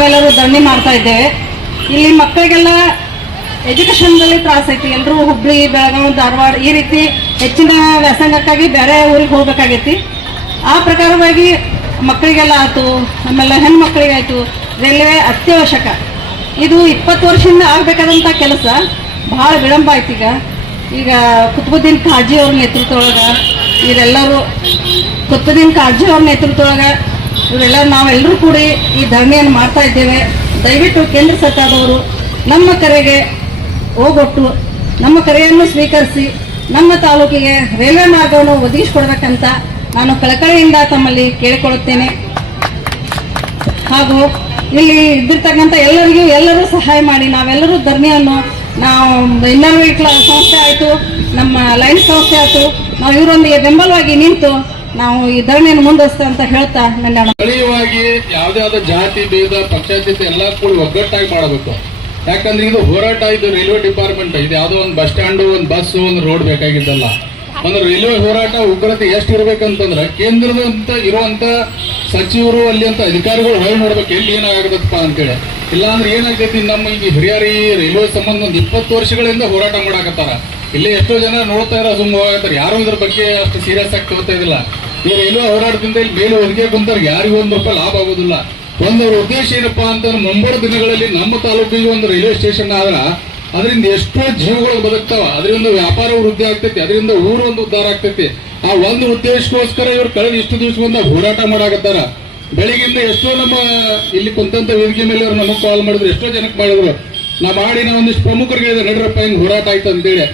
ನಾವೆಲ್ಲರೂ ಧರಣಿ ಮಾಡ್ತಾ ಇದ್ದೇವೆ. ಇಲ್ಲಿ ಮಕ್ಕಳಿಗೆಲ್ಲ ಎಜುಕೇಶನ್ದಲ್ಲಿ ತ್ರಾಸ ಐತಿ. ಎಲ್ಲರೂ ಹುಬ್ಳಿ, ಬೆಳಗಾವಿ, ಧಾರವಾಡ ಈ ರೀತಿ ಹೆಚ್ಚಿನ ವ್ಯಾಸಂಗಕ್ಕಾಗಿ ಬೇರೆ ಊರಿಗೆ ಹೋಗ್ಬೇಕಾಗೈತಿ. ಆ ಪ್ರಕಾರವಾಗಿ ಮಕ್ಕಳಿಗೆಲ್ಲ ಆಯ್ತು, ಆಮೇಲೆ ಹೆಣ್ಣು ಮಕ್ಕಳಿಗಾಯ್ತು ರೈಲ್ವೆ ಅತ್ಯವಶ್ಯಕ. ಇದು 20 ವರ್ಷದಿಂದ ಆಗಬೇಕಾದಂಥ ಕೆಲಸ ಭಾಳ ವಿಳಂಬ ಆಯ್ತು. ಈಗ ಕುತುಬುದ್ದೀನ್ ಖಾಜಿ ಅವ್ರ ನೇತೃತ್ವದೊಳಗೆ ಇವರೆಲ್ಲ ನಾವೆಲ್ಲರೂ ಕೂಡಿ ಈ ಧರಣಿಯನ್ನು ಮಾಡ್ತಾ ಇದ್ದೇವೆ. ದಯವಿಟ್ಟು ಕೇಂದ್ರ ಸರ್ಕಾರದವರು ನಮ್ಮ ಕರೆಗೆ ಹೋಗೊಟ್ಟು ನಮ್ಮ ಕರೆಯನ್ನು ಸ್ವೀಕರಿಸಿ ನಮ್ಮ ತಾಲೂಕಿಗೆ ರೈಲ್ವೆ ಮಾರ್ಗವನ್ನು ಒದಗಿಸಿಕೊಡ್ಬೇಕಂತ ನಾನು ಕಳಕಳಿಯಿಂದ ತಮ್ಮಲ್ಲಿ ಕೇಳಿಕೊಳ್ಳುತ್ತೇನೆ. ಹಾಗೂ ಇಲ್ಲಿ ಇದ್ದಿರ್ತಕ್ಕಂಥ ಎಲ್ಲರೂ ಸಹಾಯ ಮಾಡಿ ನಾವೆಲ್ಲರೂ ಧರಣಿಯನ್ನು ನಾವು ಇನ್ನರ್ ವೆಹಿಕಲ್ ಸಂಸ್ಥೆ ಆಯಿತು, ನಮ್ಮ ಲೈನ್ ಸಂಸ್ಥೆ ಆಯಿತು, ನಾವು ಇವರೊಂದಿಗೆ ಬೆಂಬಲವಾಗಿ ನಿಂತು ನಾವು ಈ ಧರಣಿಯನ್ನು ಮುಂದುವರಿಸ್ತೇವೆ ಅಂತ ಹೇಳ್ತಾ ನನ್ನ ಸ್ಥಳೀಯವಾಗಿ ಯಾವುದೇ ಜಾತಿ ಭೇದ ಪಕ್ಷಾತೀತ ಎಲ್ಲ ಕೂಡ ಒಗ್ಗಟ್ಟಾಗಿ ಮಾಡಬೇಕು. ಯಾಕಂದ್ರೆ ಇದು ಹೋರಾಟ, ಇದು ರೈಲ್ವೆ ಡಿಪಾರ್ಟ್ಮೆಂಟ್, ಇದು ಯಾವುದೋ ಒಂದು ಬಸ್ ಸ್ಟ್ಯಾಂಡ್, ಒಂದು ಬಸ್, ಒಂದು ರೋಡ್ ಬೇಕಾಗಿದ್ದಲ್ಲ. ಒಂದು ರೈಲ್ವೆ ಹೋರಾಟ ಉಗ್ರತೆ ಎಷ್ಟು ಇರ್ಬೇಕಂತಂದ್ರೆ ಕೇಂದ್ರದಂತ ಇರುವಂತ ಸಚಿವರು ಅಲ್ಲಿ ಅಂತ ಅಧಿಕಾರಿಗಳು ಹೊರ ನೋಡ್ಬೇಕು ಎಲ್ಲಿ ಏನಾಗತ್ತಪ್ಪ ಅಂತೇಳಿ. ಇಲ್ಲಾಂದ್ರೆ ಏನಾಗ್ತೈತಿ, ನಮ್ಮ ಈಗ ಹಿರಿಯರಿ ರೈಲ್ವೆ ಸಂಬಂಧ ಒಂದು 20 ವರ್ಷಗಳಿಂದ ಹೋರಾಟ ಮಾಡಾಕತ್ತಾರ. ಇಲ್ಲಿ ಎಷ್ಟೋ ಜನ ನೋಡ್ತಾ ಇರೋ ಸುಮ್ಮ ಹೋಗತ್ತಾರ, ಯಾರು ಇದ್ರ ಬಗ್ಗೆ ಅಷ್ಟು ಸೀರಿಯಸ್ ಆಗಿ ತಗೋತಾ ಇದಿಲ್ಲ. ಈ ರೈಲ್ವೆ ಹೋರಾಟದಿಂದ ಇಲ್ಲಿ ಮೇಲೆ ಒದಗಿ ಕುಂತಾರೆ ಯಾರಿಗೂ ₹1 ಲಾಭ ಆಗೋದಿಲ್ಲ. ಒಂದು ಉದ್ದೇಶ ಏನಪ್ಪಾ ಅಂತಂದ್ರೆ ಮುಂಬರುವ ದಿನಗಳಲ್ಲಿ ನಮ್ಮ ತಾಲೂಕಿಗೆ ಒಂದು ರೈಲ್ವೆ ಸ್ಟೇಷನ್ ಆದ್ರ ಅದರಿಂದ ಎಷ್ಟೋ ಜೀವಗಳು ಬದುಕ್ತಾವ, ಅದರಿಂದ ವ್ಯಾಪಾರ ವೃದ್ಧಿ ಆಗ್ತೈತಿ, ಅದರಿಂದ ಊರು ಒಂದು ಉದ್ಧಾರ ಆಗ್ತೈತಿ. ಆ ಒಂದು ಉದ್ದೇಶಕ್ಕೋಸ್ಕರ ಇವ್ರು ಕಳೆದ ಇಷ್ಟು ದಿವಸದಿಂದ ಹೋರಾಟ ಮಾಡಾಕತ್ತಾರ. ಬೆಳಿಗ್ಗೆಯಿಂದ ಎಷ್ಟೋ ನಮ್ಮ ಇಲ್ಲಿ ಕುಂತಂತ ವೇದಿಕೆ ಮೇಲೆ ಅವ್ರು ನಮಗೆ ಕಾಲ್ ಮಾಡಿದ್ರು, ಎಷ್ಟೋ ಜನಕ್ಕೆ ಮಾಡಿದ್ರು. ನಾ ಮಾಡಿ ನಾವು ಒಂದಿಷ್ಟು ಪ್ರಮುಖರಿಗೆ ನಡ್ರಪ್ಪ ಹಿಂಗ್ ಹೋರಾಟ ಆಯ್ತು ಅಂತೇಳಿ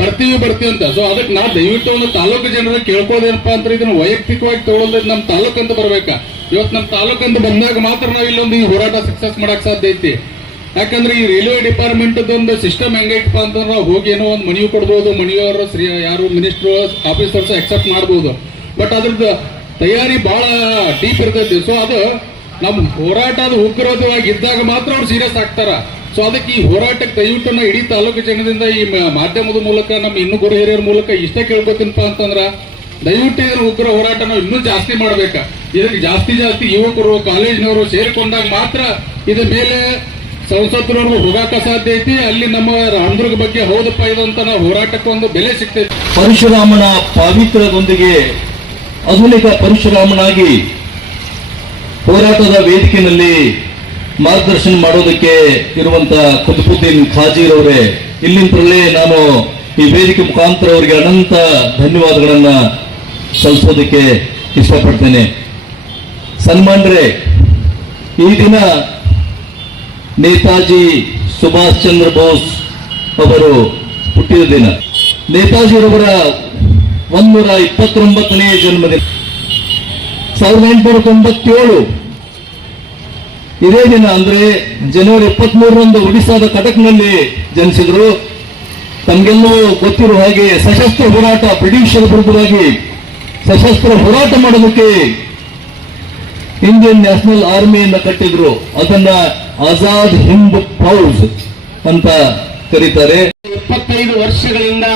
ಬರ್ತೀವಿ ಅಂತ. ಸೊ ಅದಕ್ಕೆ ನಾ ದಯವಿಟ್ಟು ಒಂದು ತಾಲೂಕು ಜನರ ಕೇಳ್ಕೋದೇನಪ್ಪ ಅಂದ್ರೆ ಇದನ್ನ ವೈಯಕ್ತಿಕವಾಗಿ ತಗೊಳ್ಳೋದ್ ನಮ್ಮ ತಾಲೂಕು ಅಂತ ಬರ್ಬೇಕಾ. ಇವತ್ತು ನಮ್ಮ ತಾಲೂಕು ಅಂತ ಬಂದಾಗ ಮಾತ್ರ ನಾವು ಇಲ್ಲೊಂದು ಈ ಹೋರಾಟ ಸಕ್ಸಸ್ ಮಾಡಕ್ ಸಾಧ್ಯ ಐತಿ. ಯಾಕಂದ್ರೆ ಈ ರೈಲ್ವೆ ಡಿಪಾರ್ಟ್ಮೆಂಟ್ ಒಂದು ಸಿಸ್ಟಮ್ ಹೆಂಗೈತಪ್ಪ ಅಂತಂದ್ರೆ ಹೋಗಿ ಏನೋ ಒಂದು ಮನವಿ ಕೊಡ್ಬೋದು, ಮನೆಯವರು ಯಾರು ಮಿನಿಸ್ಟ್ರು ಆಫೀಸರ್ಸ್ ಅಕ್ಸೆಪ್ಟ್ ಮಾಡ್ಬೋದು. ಬಟ್ ಅದ್ರದ್ದು ತಯಾರಿ ಬಹಳ ಡೀಪ್ ಇರ್ತೈತಿ. ಸೊ ಅದು ನಮ್ಮ ಹೋರಾಟ ಅದು ಉಗ್ರವಾಗಿ ಇದ್ದಾಗ ಮಾತ್ರ ಅವ್ರು ಸೀರಿಯಸ್ ಆಗ್ತಾರ. ಸೊ ಅದಕ್ಕೆ ಈ ಹೋರಾಟಕ್ಕೆ ದಯವಿಟ್ಟು ನಾವು ಇಡೀ ತಾಲೂಕು ಜನದಿಂದ ಈ ಮಾಧ್ಯಮದ ಮೂಲಕ ನಮ್ಮ ಇನ್ನೂ ಗುರು ಹಿರಿಯರ ಮೂಲಕ ಇಷ್ಟೇ ಕೇಳ್ಕೊತೀನಪ್ಪ ಅಂತಂದ್ರ ದಯವಿಟ್ಟು ಇದನ್ನ ಉಗ್ರ ಹೋರಾಟ ನಾವು ಇನ್ನೂ ಜಾಸ್ತಿ ಮಾಡ್ಬೇಕ. ಇದಕ್ಕೆ ಜಾಸ್ತಿ ಯುವಕರು ಕಾಲೇಜಿನವರು ಸೇರಿಕೊಂಡಾಗ ಮಾತ್ರ ಇದ್ರ ಮೇಲೆ ಸಂಸತ್ತರವ್ರಿಗೂ ಹೋಗಾಕ ಸಾಧ್ಯ ಐತಿ. ಅಲ್ಲಿ ನಮ್ಮ ರಾಮದುರ್ಗ ಬಗ್ಗೆ ಹೌದಪ್ಪ ಇದಂತ ನಾವು ಹೋರಾಟಕ್ಕೆ ಒಂದು ಬೆಲೆ ಸಿಗ್ತೈತಿ. ಪರಶುರಾಮನ ಪಾವಿತ್ರ್ಯದೊಂದಿಗೆ ಆಧುನಿಕ ಪರಶುರಾಮನಾಗಿ ಹೋರಾಟದ ವೇದಿಕೆಯಲ್ಲಿ ಮಾರ್ಗದರ್ಶನ ಮಾಡೋದಕ್ಕೆ ಇರುವಂತ ಕುತುಬುದ್ದೀನ್ ಖಾಜಿರವರೇ, ಇಲ್ಲಿಂದಲೇ ನಾನು ಈ ವೇದಿಕೆ ಮುಖಾಂತರ ಅವರಿಗೆ ಅನಂತ ಧನ್ಯವಾದಗಳನ್ನ ಸಲ್ಲಿಸೋದಕ್ಕೆ ಇಷ್ಟಪಡ್ತೇನೆ. ಸನ್ಮಾನ್ರೆ, ಈ ದಿನ ನೇತಾಜಿ ಸುಭಾಷ್ ಚಂದ್ರ ಬೋಸ್ ಅವರು ಹುಟ್ಟಿದ ದಿನ. ನೇತಾಜಿರವರ 129ನೇ ಜನ್ಮದಿನ 1897 ಇದೇ ದಿನ ಅಂದ್ರೆ ಜನವರಿ 23ರಂದು ಒಡಿಶಾದ ಕಟಕ್ನಲ್ಲಿ ಜನಿಸಿದ್ರು. ತಮಗೆಲ್ಲೂ ಗೊತ್ತಿರುವ ಹಾಗೆ ಸಶಸ್ತ್ರ ಹೋರಾಟ, ಬ್ರಿಟಿಷರ ವಿರುದ್ಧವಾಗಿ ಸಶಸ್ತ್ರ ಹೋರಾಟ ಮಾಡೋದಕ್ಕೆ ಇಂಡಿಯನ್ ನ್ಯಾಷನಲ್ ಆರ್ಮಿಯನ್ನ ಕಟ್ಟಿದ್ರು. ಅದನ್ನ ಆಜಾದ್ ಹಿಂದ್ ಫೌಜ್ ಅಂತ ಕರೀತಾರೆ. 25 ವರ್ಷಗಳಿಂದ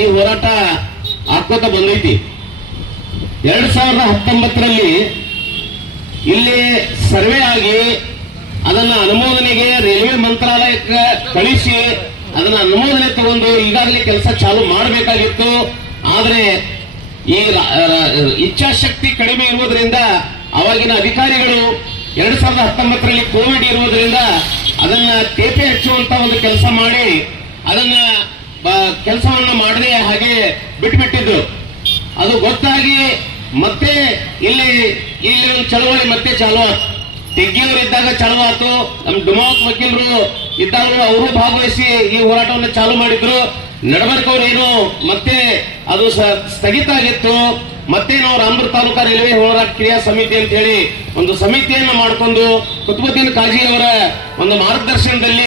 ಈ ಹೋರಾಟ ಆಗ್ಕೋತ ಬಂದೈತಿ. 2019ರಲ್ಲಿ ಇಲ್ಲಿ ಸರ್ವೆ ಆಗಿ ಅದನ್ನ ಅನುಮೋದನೆಗೆ ರೈಲ್ವೆ ಮಂತ್ರಾಲಯಕ್ಕೆ ಕಳಿಸಿ ಅದನ್ನ ಅನುಮೋದನೆ ತಗೊಂಡು ಈಗಾಗಲೇ ಕೆಲಸ ಚಾಲು ಮಾಡಬೇಕಾಗಿತ್ತು. ಆದ್ರೆ ಈ ಇಚ್ಛಾಶಕ್ತಿ ಕಡಿಮೆ ಇರುವುದರಿಂದ ಅವಾಗಿನ ಅಧಿಕಾರಿಗಳು 2019ರಲ್ಲಿ ಕೋವಿಡ್ ಇರುವುದರಿಂದ ಅದನ್ನ ತೇಪೆ ಹಚ್ಚುವಂತ ಒಂದು ಕೆಲಸ ಮಾಡಿ ಅದನ್ನ ಕೆಲಸವನ್ನ ಮಾಡದೆ ಹಾಗೆ ಬಿಟ್ಟುಬಿಟ್ಟಿದ್ರು. ಅದು ಗೊತ್ತಾಗಿ ಮತ್ತೆ ಇಲ್ಲಿ ಒಂದು ಚಳವಳಿ ಮತ್ತೆ ಚಾಲು ಆಯ್ತು. ತೆಗ್ಗಿಯವರು ಇದ್ದಾಗ ಚಾಲು ಆಯ್ತು. ನಮ್ಮ ಡುಮಾಕ್ ವಕೀಲರು ಇದ್ದಾಗಲೂ ಅವರು ಭಾಗವಹಿಸಿ ಈ ಹೋರಾಟವನ್ನು ಚಾಲು ಮಾಡಿದ್ರು. ನಡಬರ್ಕ್ ಅವರು ಏನು ಮತ್ತೆ ಅದು ಸ್ಥಗಿತ ಆಗಿತ್ತು. ಮತ್ತೆ ನಾವು ರಾಮದುರ್ಗ ತಾಲೂಕಾ ರೈಲ್ವೆ ಹೋರಾಟ ಕ್ರಿಯಾ ಸಮಿತಿ ಅಂತ ಹೇಳಿ ಒಂದು ಸಮಿತಿಯನ್ನು ಮಾಡಿಕೊಂಡು ಕುತುಬುದ್ದೀನ್ ಖಾಜಿ ಅವರ ಒಂದು ಮಾರ್ಗದರ್ಶನದಲ್ಲಿ